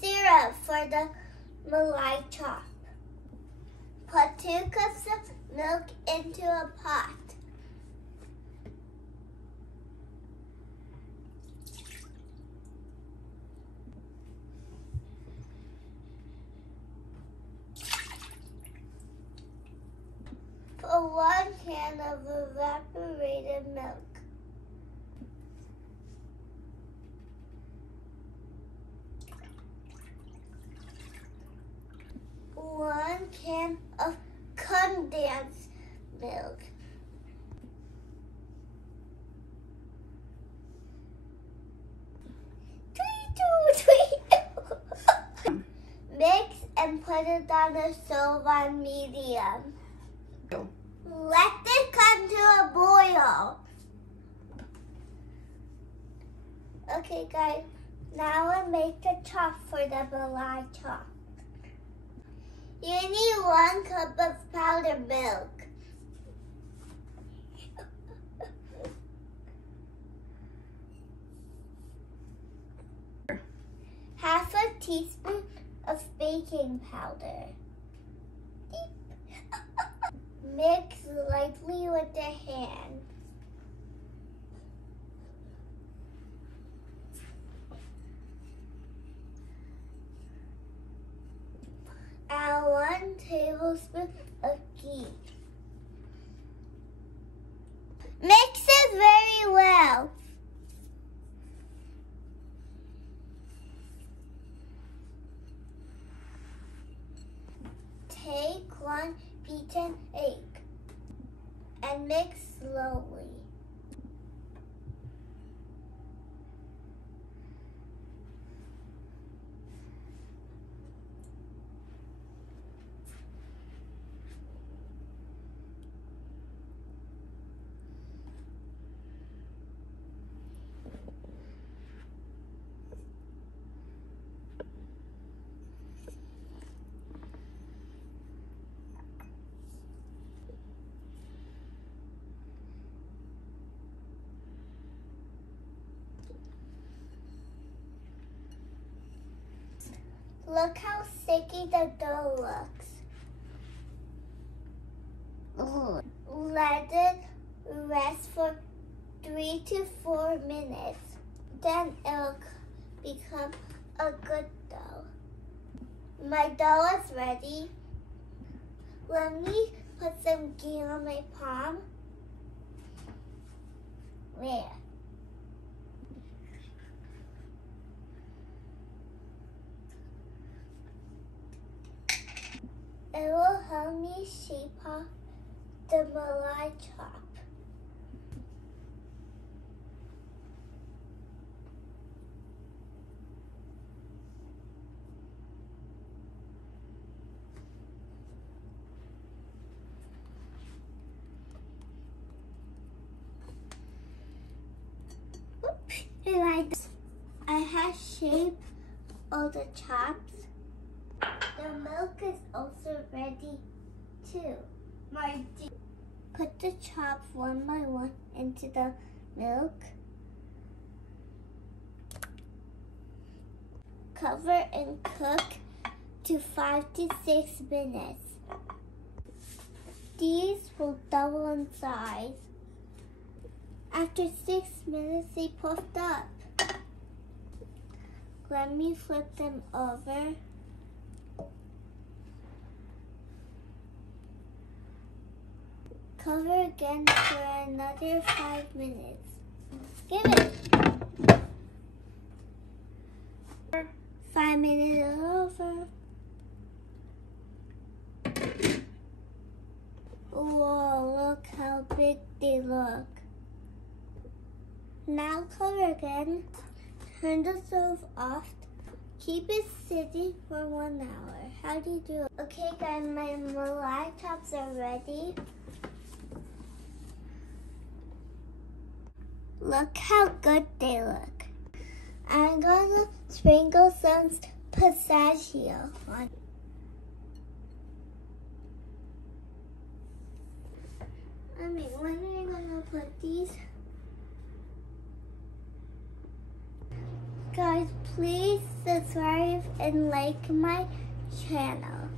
syrup for the Malai chop. Put 2 cups of milk into a pot. Put 1 can of evaporated milk. One can of condense milk. Mix and put it on the stove on medium. Let it come to a boil. Okay guys, now I make the chop for the Malai chop. You need 1 cup of powdered milk. Half a teaspoon of baking powder. Mix lightly with the hand. Add 1 tablespoon of ghee. Mix it very well. Take 1 beaten egg and mix slowly. Look how sticky the dough looks. Let it rest for 3 to 4 minutes. Then it'll become a good dough. My dough is ready. Let me put some ghee on my palm. There. It will help me shape off the Malai chop. I have shaped all the chops. The milk is also ready too. Put the chops 1 by 1 into the milk. Cover and cook to 5 to 6 minutes. These will double in size. After 6 minutes, they puffed up. Let me flip them over. Cover again for another 5 minutes. Give it. 5 minutes over. Whoa, look how big they look. Now cover again. Turn the stove off. Keep it sitting for 1 hour. How do you do it? Okay guys, my Malai chops are ready. Look how good they look. I'm gonna sprinkle some pistachio on. When are you gonna put these? guys, please subscribe and like my channel.